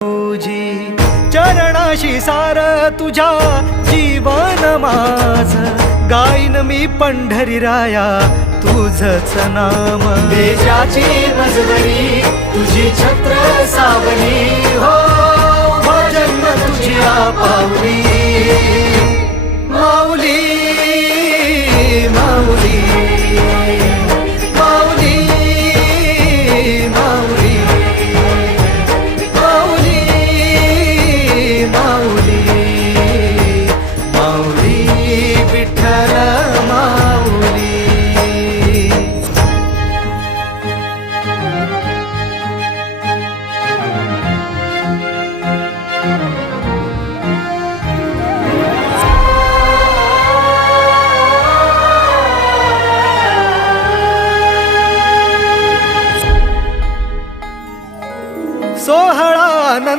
तुझी चरणाशी सार तुझ्या जीवन माझ गाईन मी पंढरी राया तुझच नाम देशाची मजबरी तुझी छत्र सावली हो जन्म तुझी पावली